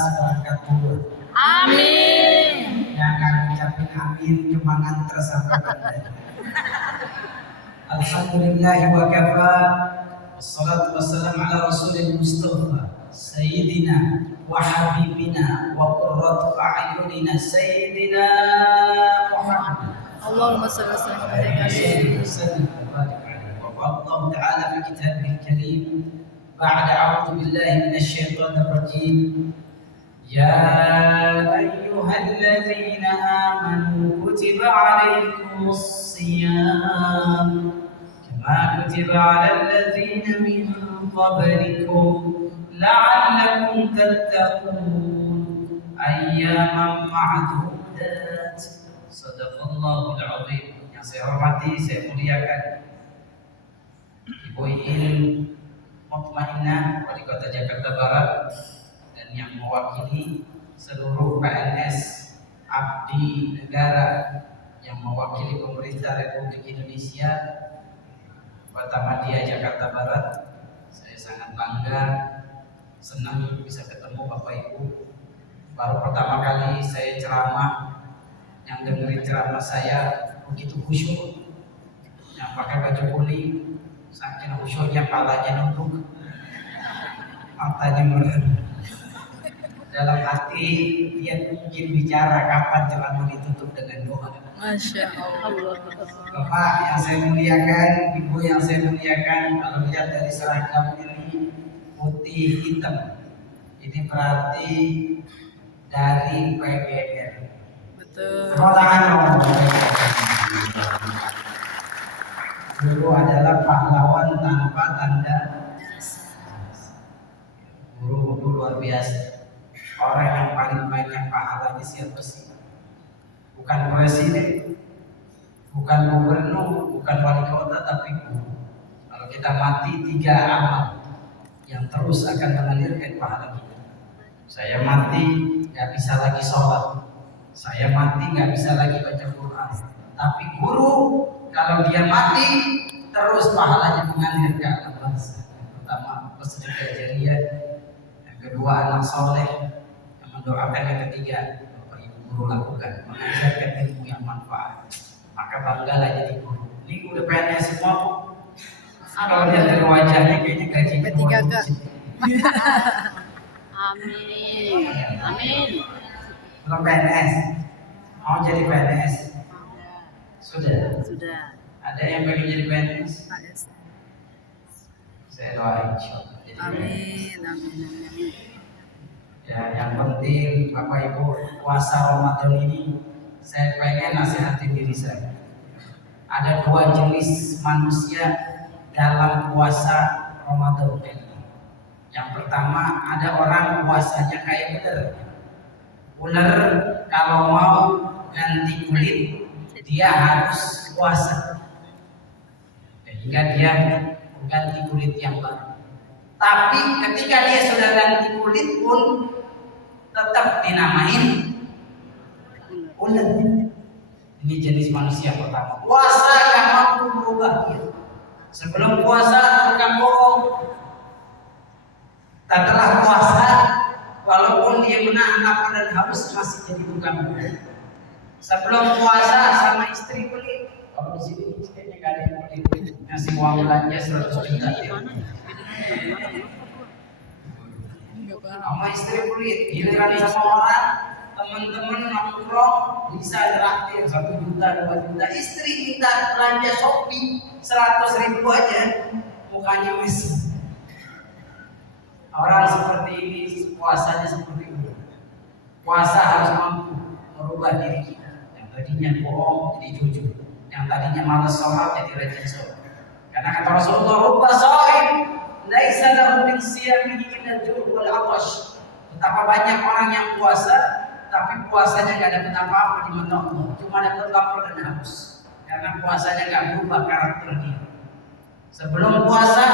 ikhlas berangkat dulu. Amin. Jangan ucapin amin cuma nganter sampai bandara. Alhamdulillah wa kafa. Wassalatu wassalamu ala rasulil mustafa sayyidina wa habibina wa qurratu a'yunina sayyidina Muhammad. Allahumma salli wa sallim alaihi. وقال الله تعالى في كتابه الكريم بعد أعوذ بالله من الشيطان الرجيم يا أيها الذين آمنوا كتب عليكم الصيام كما كتب على الذين من قبلكم لعلكم تتقون أياما معدودات صدق الله العظيم. Yang saya hormati, saya muliakan Ibu Iin Mutmainnah Wali Kota Jakarta Barat dan yang mewakili seluruh PNS abdi negara yang mewakili pemerintah Republik Indonesia Kota Madia Jakarta Barat. Saya sangat bangga, senang bisa ketemu Bapak Ibu. Baru pertama kali saya ceramah, yang dengerin ceramah saya begitu khusyuk, yang pakai baju kuning, saking khusyuknya palanya nunduk, matanya merem. Dalam hati dia mungkin bicara kapan ceramah ditutup dengan doa. Masya Allah. Bapak yang saya muliakan, Ibu yang saya muliakan, kalau lihat dari seragam ini putih hitam, ini berarti dari PGR. Betul. Guru adalah pahlawan tanpa tanda. Guru luar biasa. Orang yang paling banyak pahalanya siapa sih? Bukan presiden, bukan gubernur, bukan wali kota, tapi guru. Kalau kita mati 3 amal yang terus akan mengalirkan pahala kita. Saya mati nggak bisa lagi sholat, saya mati nggak bisa lagi baca Quran. Tapi guru kalau dia mati terus pahalanya mengalir ke alam bangsa. Yang pertama bersedekah jariah, yang kedua anak soleh, yang mendoakan, yang ketiga Bapak Ibu guru lakukan mengajarkan ilmu yang manfaat. Maka banggalah jadi guru. Ini udah PNS semua. Kalau lihat dari wajahnya kayaknya gajinya Ketiga, luar Kak. biasa. Amin. Amin. Belum PNS, mau jadi PNS? Sudah. Sudah. Ada yang pengen jadi PNS? Saya doain insyaallah jadi PNS. Amin. Amin. Ya, yang penting Bapak Ibu puasa Ramadan ini saya pengen nasihatin diri saya. Ada 2 jenis manusia dalam puasa Ramadan ini. Yang pertama ada orang puasanya kayak ular kalau mau ganti kulit dia harus puasa sehingga dia ganti kulit yang baru. Tapi ketika dia sudah ganti kulit pun tetap dinamain ular. Ini jenis manusia pertama. Puasa yang mampu merubah dia. Sebelum puasa tukang bohong. Setelah puasa, walaupun dia menahan lapar dan haus masih jadi tukang bohong. Sebelum puasa sama istri pelit. Kalau di sini kayaknya nggak ada yang pelit. Ngasih uang belanja 100 juta dia. Sama istri pelit. Giliran sama orang, teman-teman nongkrong bisa traktir 1 juta, 2 juta. Istri minta belanja Shopee 100.000 aja, mukanya mesum. Orang seperti ini puasanya seperti itu. Puasa harus mampu merubah diri kita. Yang tadinya bohong jadi jujur, yang tadinya malas sholat jadi rajin sholat. Karena kata Rasulullah, "Rubba shaim laisa lahu min siyamihi illa al-ju' wal 'atash." Betapa banyak orang yang puasa tapi puasanya nggak dapat apa-apa di mata Allah, cuma dapat lapar dan haus. Karena puasanya nggak berubah karakter dia. Sebelum puasa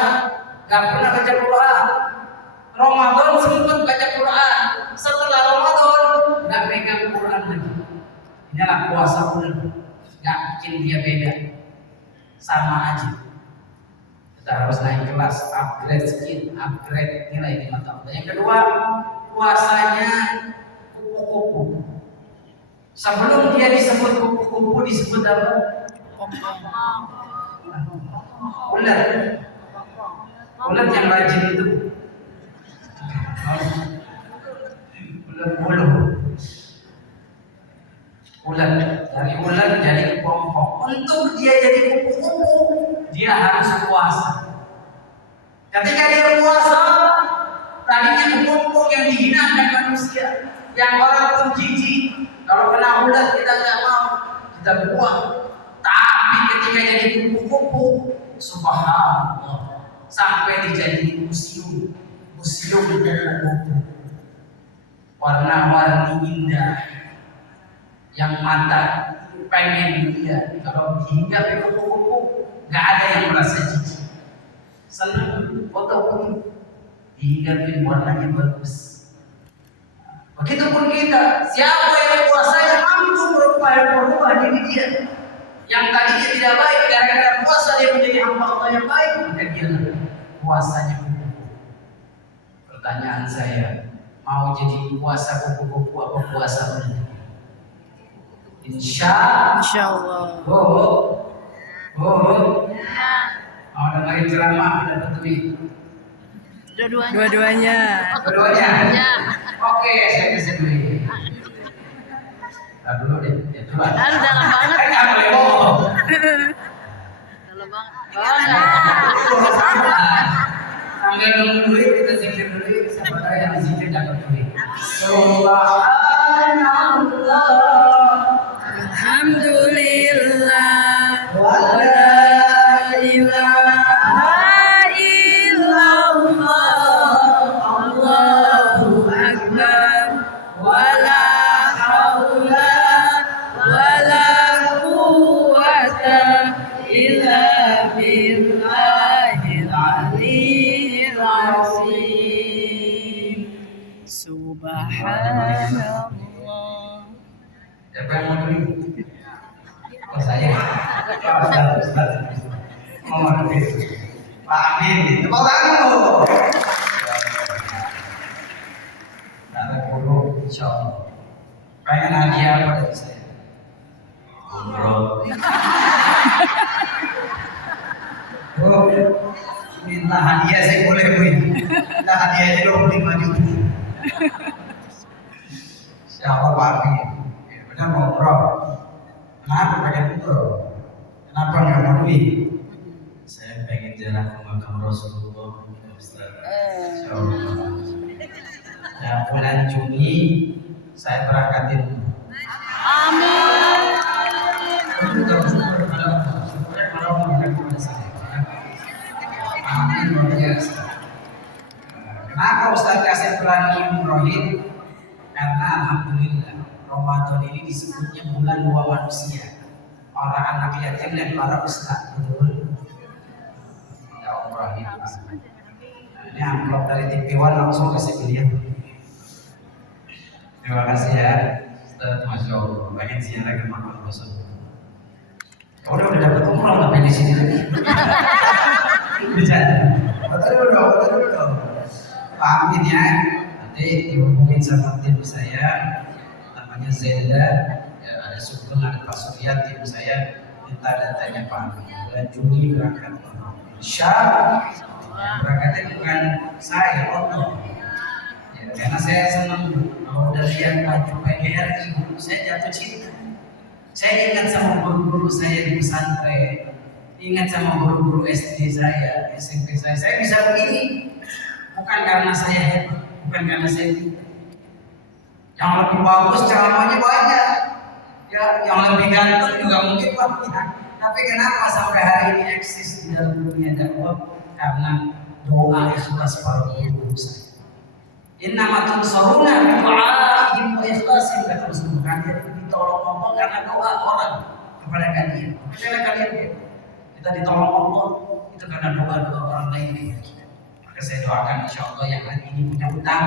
nggak pernah baca Quran. Ramadan sempat baca Quran, setelah Ramadan nggak pegang Quran lagi. Inilah puasa udah nggak bikin dia beda, sama aja. Kita harus naik kelas, upgrade skill, upgrade nilai di mata Allah. Yang kedua, puasanya kupu-kupu. Sebelum dia disebut kupu-kupu disebut apa? Ular. Ular yang rajin itu. Ular bulu. Ular, dari ular jadi kepompong. Untuk dia jadi kupu-kupu, dia harus puasa. Ketika dia puasa, tadinya kepompong yang dihinakan manusia, yang orang pun jijik. Kalau kena ular kita nggak mau, kita buang. Tapi ketika jadi kupu-kupu, subhanallah, sampai dijadikan museum kupu-kupu, warna-warni indah, yang mata pengen dilihat. Kalau hingga kupu-kupu, nggak ada yang merasa jijik, senang foto dihingga warnanya bagus. Begitupun kita, siapa yang puasanya mampu berubah diri dia, yang tadinya tidak baik, gara-gara puasa dia menjadi hamba Allah yang baik, maka dia puasanya kupu-kupu. Pertanyaan saya, mau jadi puasa kupu-kupu apa puasa benar? Insya Allah. Mau dengerin ceramah dapat duit? Dua-duanya. Ya. Oke, saya kasih duit. Nah, dulu deh, ya dulu. Dalam banget. Jangan boleh bohong. Dalam banget. Sambil nunggu duit kita zikir dulu. Siapa tahu yang zikir dapat duit. Subhanallah. Alhamdulillah. Wa la ilaha illallah. Allahu akbar. Wala haula wala quwwata illa billahil aliyyil azim. Subhanallah. Siapa yang mau duit? Oh saya. Ustaz. Mau duit. Pak Amin, tepuk tangan loh. Ada guru, insya Allah. Pengen hadiah apa dari saya? Umroh. Oh, minta hadiah saya boleh beli. Minta hadiah aja 25 juta. Siapa Pak Amin? Ya, benar mau umroh. Kenapa pengen umroh? Kenapa nggak mau duit? Saya pengen jalan ke makam Rasulullah, Ustaz. Insya Allah. Nah, bulan Juni saya berangkatin. Amin. Amin luar biasa. Kenapa Ustaz kasih berani umrohin? Karena alhamdulillah Ramadan ini disebutnya bulan dua manusia, para anak yatim dan para ustaz. Betul. Ya umrohin. Ini amplop dari TV One langsung kasih beliau. Terima kasih ya, Ustaz, Masya Allah. Pengen ziarah ke makam Rasul. Ya udah dapat umroh, ngapain di sini lagi? Bicara. Betul dong. Pahamin ya. Nanti dihubungin sama tim saya, namanya Zenda. Ya, ada Sugeng, ada Pak Surya, tim saya minta datanya Pak Amin. Bulan Juni berangkat. Insya Allah. Berangkatnya bukan saya, Allah. Ya, karena saya senang kalau udah lihat baju PGRI, saya jatuh cinta. Saya ingat sama guru-guru saya di pesantren, ingat sama guru-guru SD saya, SMP saya. Saya bisa begini bukan karena saya hebat, bukan karena saya pintar. Yang lebih bagus ceramahnya banyak, ya, yang lebih ganteng juga mungkin banyak. Tapi kenapa sampai hari ini eksis di dalam dunia dakwah? Karena doa ikhlas para guru saya. Innama tunsaruna bi du'aihim wa ikhlasin, kata Rasulullah. Kalian ditolong Allah karena doa orang kepada kalian. Karena kalian kita ditolong Allah itu karena doa orang lain. Maka saya doakan insya Allah yang hari ini punya utang,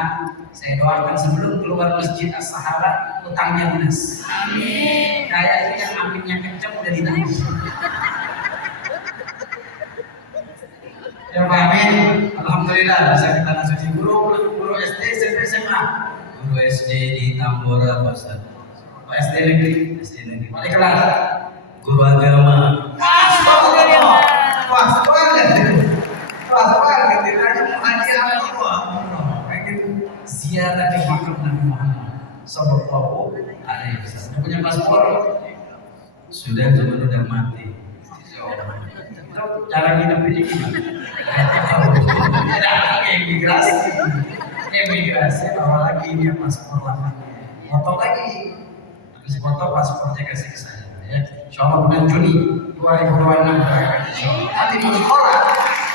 saya doakan sebelum keluar Masjid As-Sahara utangnya lunas. Amin. Kayaknya yang aminnya kencang udah ditanggung. Siapa amin? Alhamdulillah bisa kita nasuci guru SD, SMP, SMA. Guru SD di Tambora, Pak Ustaz. Pak SD negeri. SD negeri. Wali kelas. Guru agama. Astagfirullah. Wah, semangat itu. Wah, semangat itu. Tadi mau haji apa? Pengen ziarah di makam Nabi Muhammad Sallallahu Alaihi Wasallam. Sudah punya paspor? Sudah, cuma udah mati. Cara nginep ini gimana? Ada imigrasi. Imigrasi bawa lagi dia paspor lamanya. Foto lagi. Habis foto paspornya kasih ke saya ya. Insyaallah bulan Juni 2026 berangkat insyaallah. Nanti mau sekolah.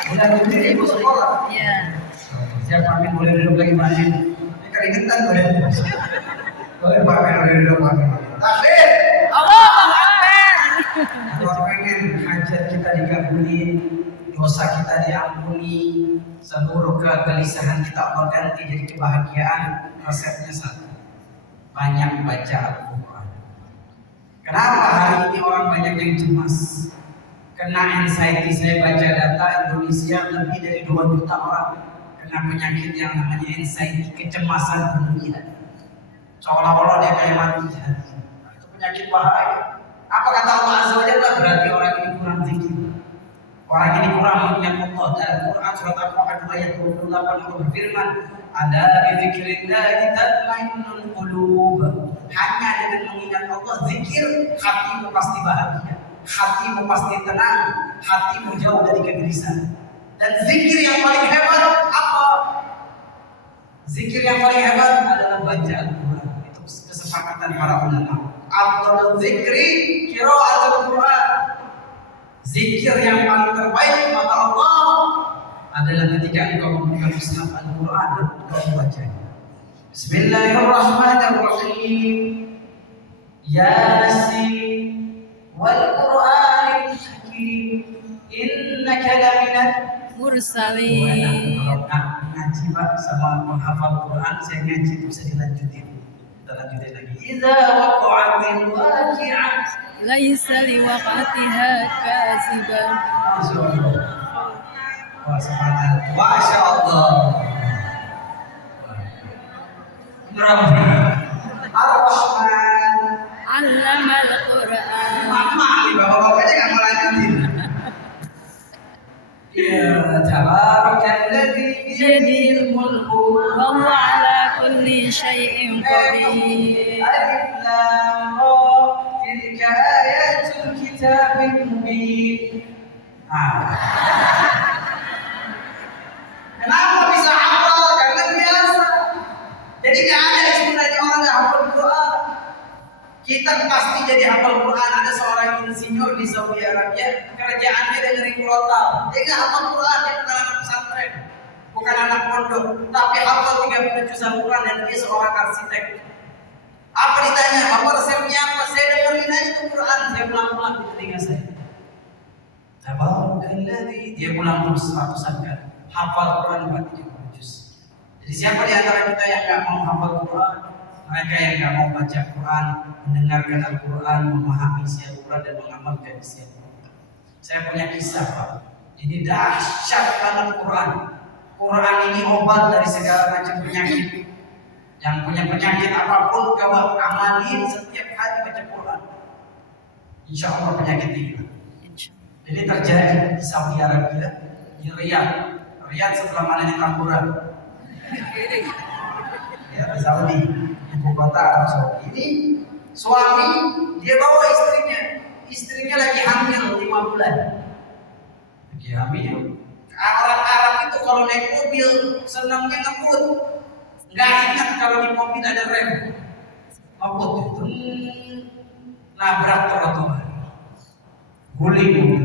Bulan Juni ibu sekolah. Iya. Siapa amin boleh duduk lagi amin. Ini keringetan boleh. Boleh Pak Amin boleh duduk amin. Takbir. Allahu Akbar. Kalau pengen hajat kita dikabulin, dosa kita diampuni, seluruh kegelisahan kita Allah ganti jadi kebahagiaan, resepnya satu. Banyak baca Al-Quran. Kenapa hari ini orang banyak yang cemas? Kena anxiety, saya baca data Indonesia lebih dari 2 juta orang kena penyakit yang namanya anxiety, kecemasan dunia. Seolah-olah dia kayak mati. Itu penyakit bahaya. Apa kata Allah Azza wa Jalla? Berarti orang ini kurang zikir. Orang ini kurang mengingat Allah. Dalam Quran surat Al-Baqarah ayat 28 Allah berfirman, "Ada dzikrillah tatma'innul qulub." Hanya dengan mengingat Allah, zikir, hatimu pasti bahagia, hatimu pasti tenang, hatimu jauh dari kegelisahan. Dan zikir yang paling hebat apa? Zikir yang paling hebat adalah baca Al-Quran. Itu kesepakatan para ulama. Afdhalul zikri qiraatul Quran. Zikir yang paling terbaik mata Allah adalah ketika engkau membuka mushaf Al-Quran dan engkau membacanya. Bismillahirrahmanirrahim. Yasin wal Qur'anil Hakim. Innaka laminal Mursalin. Kalau ngaji Pak sama menghafal Quran, saya ngaji itu bisa dilanjutin. Kita lanjutin lagi. Idza waqa'atil waqi'ah. Laisa liwaqatiha kazibah. Masya Allah. Wah, semangat. Masya Allah. Ar-Rahman. Allamal Quran. Mama nih, bapak-bapaknya nggak mau lanjutin. Ya, tabarakalladzi biyadihil mulku Wa huwa ala kulli syai'in qadir. Alif Lam Ra. Tilka ayatul kitabil mubin. Kenapa bisa hafal? Karena biasa. Jadi nggak ada istilahnya orang nggak hafal Quran. Kita pasti jadi hafal Quran. Ada seorang insinyur di Saudi Arabia, kerjaannya dengerin murotal. Dia nggak hafal Quran, dia bukan anak pesantren, bukan anak pondok, tapi hafal 30 juz Quran dan dia seorang arsitek. Apa ditanya, apa resepnya apa? Saya dengerin aja itu Quran, saya ulang-ulang di telinga saya. Tabarakalladzi, dia ulang terus ratusan kali. Hafal Quran 30 juz. Jadi siapa di antara kita yang nggak mau hafal Quran? Mereka yang nggak mau baca Quran, mendengarkan Al-Quran, memahami isi Al-Quran dan mengamalkan isi Al-Quran. Saya punya kisah Pak. Ini dahsyat banget Quran. Quran ini obat dari segala macam penyakit. Yang punya penyakit apapun kau amalin setiap hari baca Quran. Insya Allah penyakit hilang. Jadi terjadi di Saudi Arabia, di Riyadh. Riyadh sebelah mana di Tambora? Ya, di Saudi, ibu kota Arab Saudi. Ini suami dia bawa istrinya lagi hamil 5 bulan. Lagi hamil. Orang Arab itu kalau naik mobil senangnya ngebut, nggak ingat kalau di mobil ada rem. Ngebut itu nabrak trotoar, guling mobil.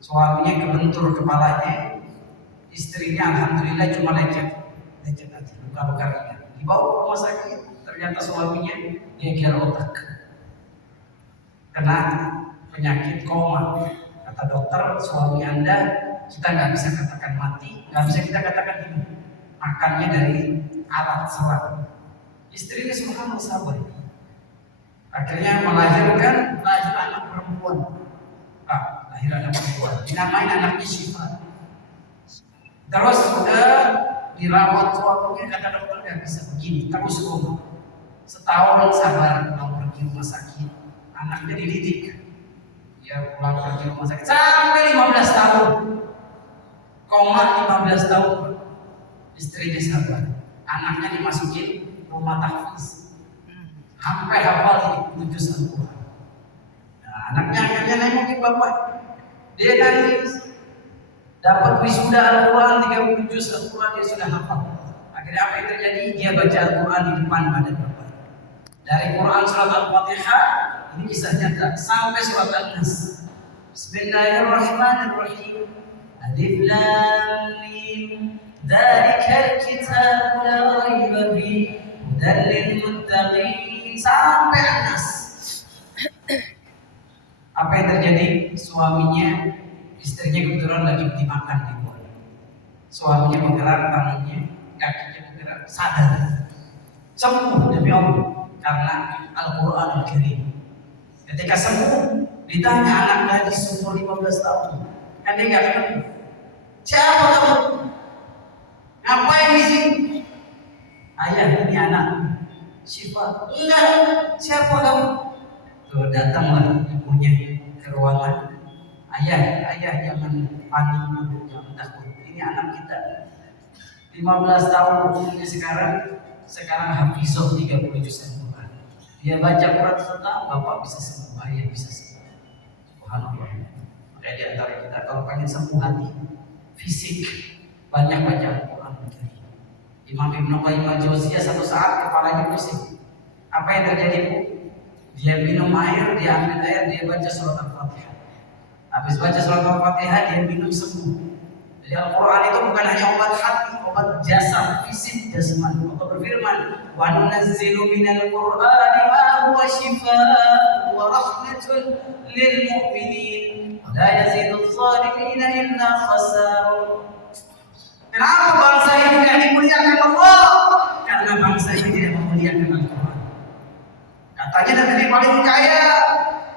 Suaminya kebentur kepalanya, istrinya alhamdulillah cuma lecet aja, luka-luka ringan. Dibawa ke rumah sakit, ternyata suaminya geger otak, kena penyakit koma. Kata dokter, suami Anda kita nggak bisa katakan mati, nggak bisa kita katakan hidup. Makannya dari alat serat. Istrinya subhanallah sabar. Akhirnya melahirkan anak perempuan. Lahir anak perempuan. Dinamain anaknya Syifa. Terus udah dirawat suaminya, kata dokter nggak bisa begini, terus koma. Setahun sabar pulang pergi rumah sakit, anaknya dididik. Dia pulang pergi rumah sakit sampai 15 tahun. Koma 15 tahun. Istrinya sabar. Anaknya dimasukin rumah tahfiz. Sampai hafal 7 juz Al-Quran. Nah, anaknya akhirnya nengokin bapak. Dia nangis. Dapat wisuda Al-Quran 30 juz Al-Quran dia sudah hafal. Akhirnya apa yang terjadi? Dia baca Al-Quran di depan badan bapak. Dari Quran surat Al-Fatihah ini kisah nyata sampai surat An-Nas. Bismillahirrahmanirrahim. Alif Lam Mim. Dzalikal kitabu la raiba fihi hudan lil muttaqin sampai An-Nas. Apa yang terjadi? Suaminya, istrinya kebetulan lagi dimakan di bawah. Suaminya bergerak tangannya, kakinya bergerak, sadar. Sembuh demi Allah karena Al-Quran Al-Karim. Ketika sembuh, ditanya anak gadis umur 15 tahun, kan dia nggak ketemu. Siapa kamu? Ngapain di sini? Ayah, ini anak. Syifa. Enggak. Siapa kamu? Tuh datanglah ibunya ke ruangan. Ayah jangan panik dulu, jangan takut. Ini anak kita. 15 tahun umurnya sekarang hafizah 30 juz Al-Quran. Dia baca Quran serta bapak bisa sembuh, ayah bisa sembuh. Subhanallah. Makanya di antara kita kalau pengen sembuh hati, fisik, banyak baca Al-Quran. Imam Ibnu Qayyim Al-Jauziyah satu saat kepalanya pusing. Apa yang terjadi, Bu? Dia minum air, dia ambil air, dia baca surat Al-Fatihah. Habis baca surat Al-Fatihah, dia minum sembuh. Jadi Al-Quran itu bukan hanya obat hati, obat jasad, fisik, jasmani. Allah berfirman, "Wa nunazzilu minal Qur'ani ma huwa shifaa'un wa rahmatun lil mu'minin, wa la yaziduz zalimina illa khasara." Kenapa bangsa ini tidak dimuliakan Allah? Karena bangsa ini tidak memuliakan Al-Quran. Katanya negeri paling kaya,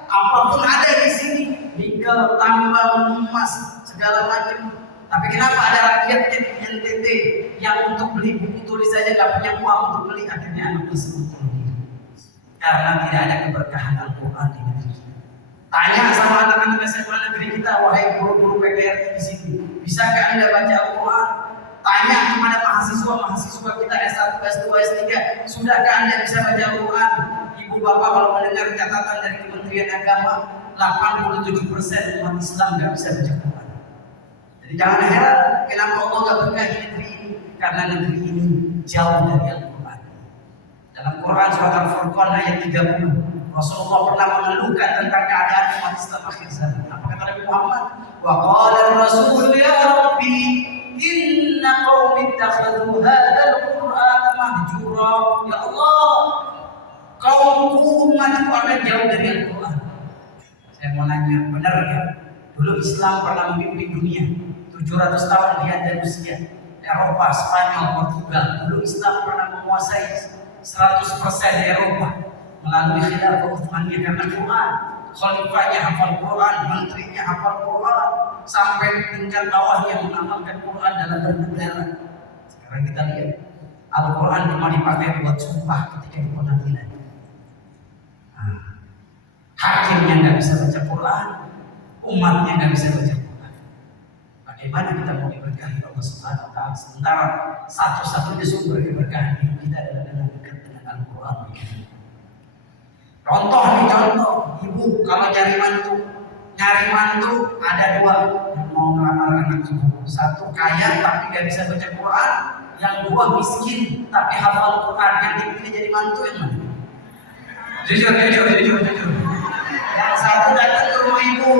apapun ada di sini, nikel, tambang, emas, segala macam. Tapi kenapa ada rakyat NTT yang untuk beli buku tulis saja nggak punya uang untuk beli, akhirnya anak tersebut meninggal. Karena tidak ada keberkahan Al-Quran di negeri kita. Tanya sama anak-anak SMA negeri kita, wahai guru-guru PGRI di sini, bisakah Anda baca Al-Quran? Tanya kepada mahasiswa kita S1, S2, S3, sudahkah Anda bisa baca Al-Quran? Ibu bapak kalau mendengar catatan dari Kementerian Agama, 87% umat Islam nggak bisa baca Al-Quran. Jadi jangan heran kenapa Allah nggak berkahi negeri ini, karena negeri ini jauh dari Al-Quran. Dalam Quran surat Al-Furqan ayat 30, Rasulullah pernah mengeluhkan tentang keadaan umat Islam akhir zaman. Apa kata Nabi Muhammad? Wa qala ar-rasul ya Rabbi inna qaumi ittakhadhu hadzal Qur'ana mahjura. Ya Allah, kaumku umatku akan jauh dari Al-Quran. Saya mau nanya, benar ya? Dulu Islam pernah memimpin dunia 700 tahun di Andalusia, Eropa, Spanyol, Portugal. Dulu Islam pernah menguasai 100% Eropa melalui khilafah Utsmaniyah karena Quran. Khalifahnya hafal Quran, menterinya hafal Quran, sampai tingkat bawah yang mengamalkan Quran dalam bernegara. Sekarang kita lihat Al-Quran cuma dipakai buat sumpah ketika di pengadilan. Hakimnya nggak bisa baca Quran, umatnya nggak bisa baca Quran. Bagaimana kita mau diberkahi Allah Subhanahu Wa Taala? Sementara satu-satunya sumber keberkahan hidup kita adalah dengan dekat dengan Al-Quran. Contoh, ibu kalau nyari mantu ada dua yang mau melamar anak ibu. Satu kaya tapi nggak bisa baca Quran, yang dua miskin tapi hafal Quran. Yang dipilih jadi mantu yang mana? Jujur. Yang satu datang ke rumah ibu,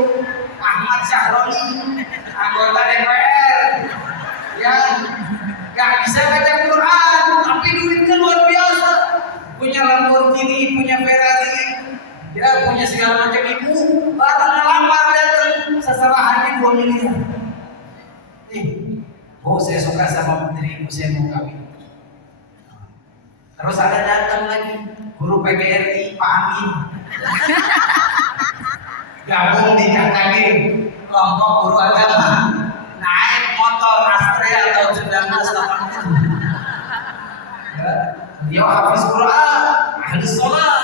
Ahmad Syahroni, anggota DPR, yang nggak bisa baca Quran tapi duitnya luar biasa. Punya Lamborghini, punya Ferrari, dia punya segala macam. Ibu baru ngelamar datang, seserahannya 2 miliar. Bu, saya suka sama putri ibu, saya mau kawin. Terus ada datang lagi guru PGRI Pak Amin, gabung di KKG, kelompok guru agama, naik motor Astra saya tahun 1980. Ya, beliau hafiz Quran, ahli sholat,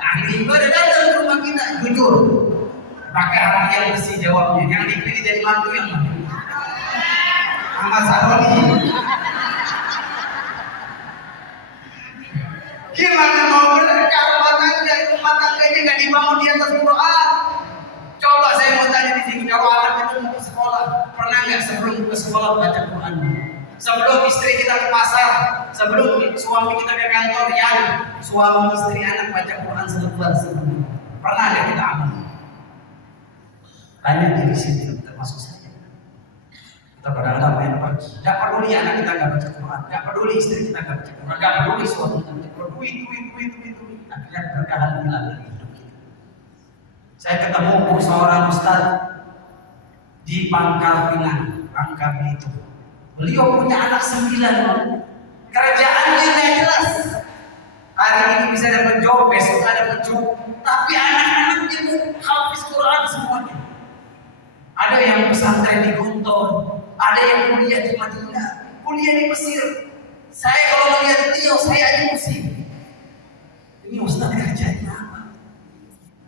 ahli ibadah, datang ke rumah kita, jujur. Pakai hati yang bersih jawabnya. Yang dipilih jadi mantu yang mana? Ahmad Saroni. Gimana mau berkah rumah tangganya nggak dibangun di atas Quran? Coba saya mau tanya di sini, kalau anak itu mau ke sekolah, pernah nggak sebelum ke sekolah baca Quran? Sebelum istri kita ke pasar, sebelum suami kita ke kantor, yang suami istri anak baca Quran selebar sebelum. Pernah nggak kita amal? Tanya diri sendiri, termasuk saya. Kita kadang-kadang main pergi. Gak peduli anak kita gak baca Quran, gak peduli istri kita gak baca Quran, gak peduli suami kita baca Quran. Duit. Akhirnya berkahan hilang dari hidup kita. Saya ketemu seorang ustaz di Pangkal Pinang, Bangka Belitung. Beliau punya anak 9. Kerajaannya gak jelas. Hari ini bisa dapat job, besok ada job. Tapi anak-anaknya hafiz Quran semuanya. Ada yang pesantren di Gontor, ada yang kuliah di Madinah, kuliah di Mesir. Saya kalau melihat beliau, saya aja pusing. Ini ustaz kerjanya apa?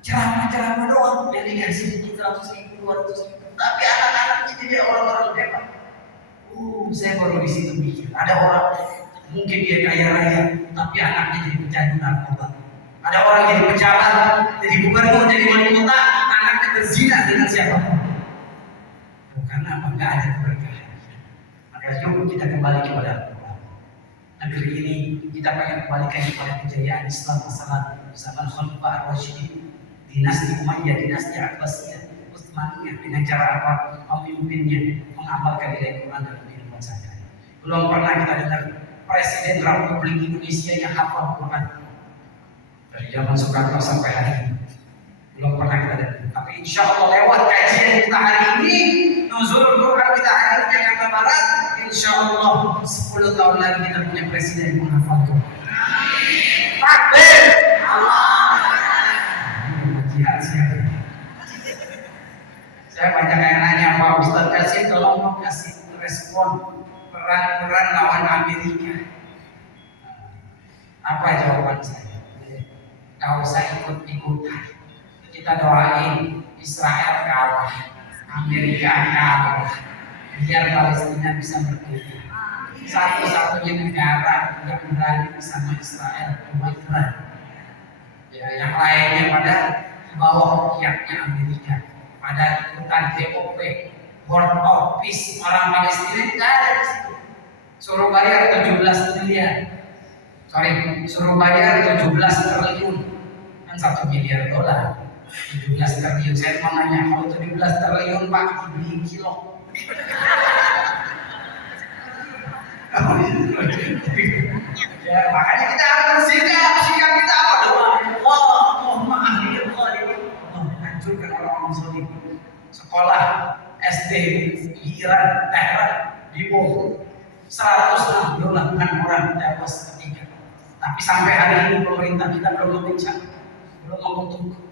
Ceramah doang yang dikasih 100.000, 200.000. Tapi anak-anaknya jadi orang-orang hebat. Saya baru di situ mikir. Ada orang mungkin dia kaya raya, tapi anaknya jadi pecandu narkoba. Ada orang jadi pejabat, jadi gubernur, jadi wali kota, anaknya berzina dengan siapapun. Karena apa? Nggak ada keberkahan. Maka yuk kita kembali kepada Al-Quran. Negeri ini kita pengen kembalikan kepada kejayaan Islam zaman Khalifah Ar-Rasyidin, dinasti Umayyah, dinasti Abbasiyah, Utsmaniyah. Dengan cara apa? Pemimpinnya mengamalkan nilai Quran dalam kehidupan sehari-hari. Belum pernah kita dengar Presiden Republik Indonesia yang hafal Quran dari zaman Soekarno sampai hari ini. Belum pernah kita dengar. Tapi insya Allah lewat kajian kita hari ini, nuzul Quran kita hari ini Jakarta Barat, insya Allah 10 tahun lagi kita punya presiden yang menghafal Quran. Takbir! Allah! Jihad siapa? Saya banyak yang nanya, Pak Ustaz kasih tolong kasih respon perang lawan Amerika. Apa jawaban saya? Gak usah ikut-ikutan. Kita doain Israel kalah, Amerika kalah, biar Palestina bisa merdeka. Satu-satunya negara yang berani sama Israel cuma Iran. Ya, yang lainnya pada di bawah pihaknya Amerika, pada ikutan BOP, World of Peace, orang Palestina tidak ada di situ. Suruh bayar 17 miliar, suruh bayar 17 triliun, kan 1 miliar dolar. 17 triliun, saya mau nanya, kalau 17 triliun Pak dibeli kilo? Ya, makanya kita harus bersikap kita apa doa? Allahumma ahlil zalimin. Allah hancurkan orang-orang zalim. Sekolah SD di Iran, Tehran dibom, 168 orang tewas ketika. Tapi sampai hari ini pemerintah kita belum mengencang, belum mengutuk.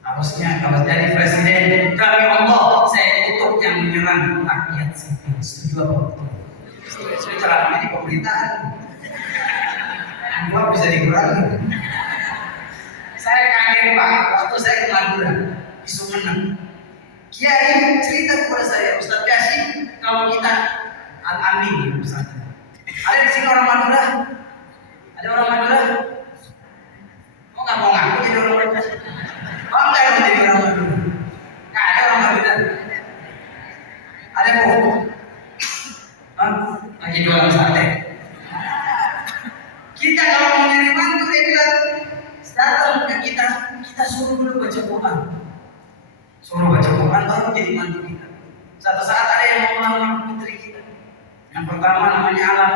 Harusnya kalau jadi presiden, demi Allah saya tutup yang menyerang rakyat sipil. Setuju apa betul? Setuju. Ceramah di pemerintahan. Dua bisa dikurangi. Saya kaget Pak, waktu saya ke Madura di Sumeneb. Kiai cerita kepada saya, Ustaz Yasin, kalau kita Al-Amin Ustaz. Ada di sini orang Madura? Ada orang Madura? Kok nggak mau ngaku jadi orang Madura? Bangga yang menjadi orang Madura. Nggak ada orang Madura. Ada bu? Lagi jualan sate. Kita kalau mau nyari mantu dia bilang, datang ke kita suruh dulu baca Quran. Suruh baca Quran baru jadi mantu kita. Satu saat ada yang mau melamar putri kita. Yang pertama namanya Alam,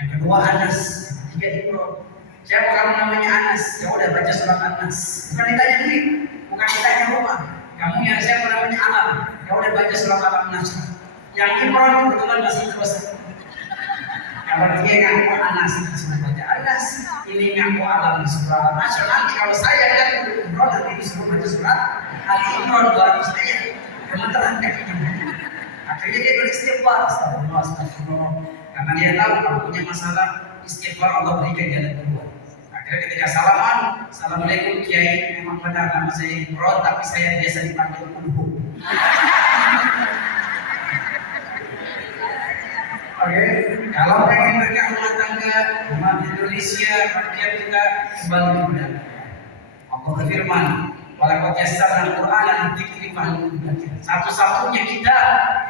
yang kedua Anas, yang ketiga Imron. Siapa kamu namanya Anas? Ya udah baca surat Anas. Bukan ditanya duit, bukan ditanya rumah. Kamu yang siapa namanya Alam? Ya udah baca surat Al-Nas. Yang Imron kebetulan masih terus. Yang ketiga ngaku Anas, disuruh baca Anas. Ini ngaku Alam di surat Al-Nas. Nanti kalau saya kan Imron nanti disuruh baca surat Al-Imron baru saya gemeteran kakinya. Akhirnya dia beristighfar, astagfirullah, astagfirullah. Karena dia tahu kalau punya masalah, istighfar Allah berikan jalan keluar. Akhirnya ketika salaman, assalamualaikum Kiai, memang benar nama saya Imron, tapi saya biasa dipanggil Kulhu. Oke, kalau pengen berkah rumah tangga, umat Indonesia, rakyat kita kembali kepada Allah berfirman, walaqad yassarna al-Qur'ana lidzikri fahal mudzakir. Satu-satunya kita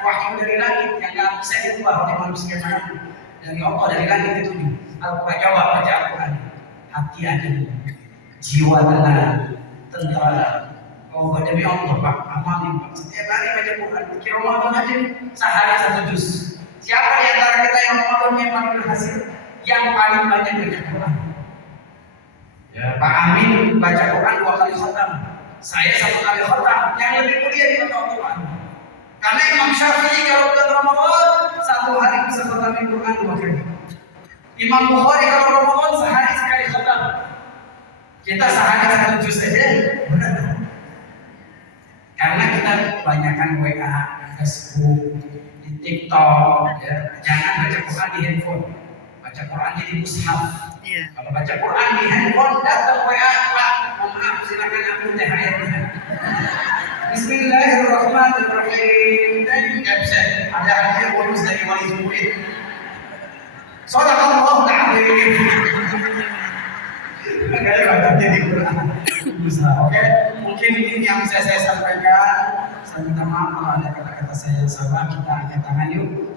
wahyu dari langit yang nggak bisa diubah oleh manusia manapun. Dari Allah dari langit itu Al-Quran, coba baca Al-Quran, hati ada, jiwa tenang, tentara. Oh demi Allah Pak, amalin Pak. Setiap hari baca Quran, kira Ramadan aja sehari 1 juz. Siapa di antara kita yang Ramadan yang paling berhasil? Yang paling banyak baca Quran. Ya, Pak Amin baca Quran 2 kali khatam. Saya 1 kali khatam. Yang lebih mulia di mata Quran. Karena Imam Syafi'i kalau bulan Ramadan 1 hari bisa khatam Quran 2 kali. Imam Bukhari kalau Ramadan sehari sekali khatam. Kita sehari 1 juz saja, benar. Karena kita kebanyakan WA, Facebook, di TikTok, ya. Jangan baca Quran di handphone. Baca Quran di mushaf. Iya. Kalau baca Quran di handphone, datang WA, Pak, mohon maaf, silakan ambil THR-nya. Bismillahirrahmanirrahim. Dan caption, ada hadiah bonus dari wali murid. Shadaqallahul azim. Kayak bacanya di Quran. Oke, mungkin ini yang bisa saya sampaikan. Saya minta maaf kalau ada kata-kata saya yang salah. Kita angkat tangan yuk.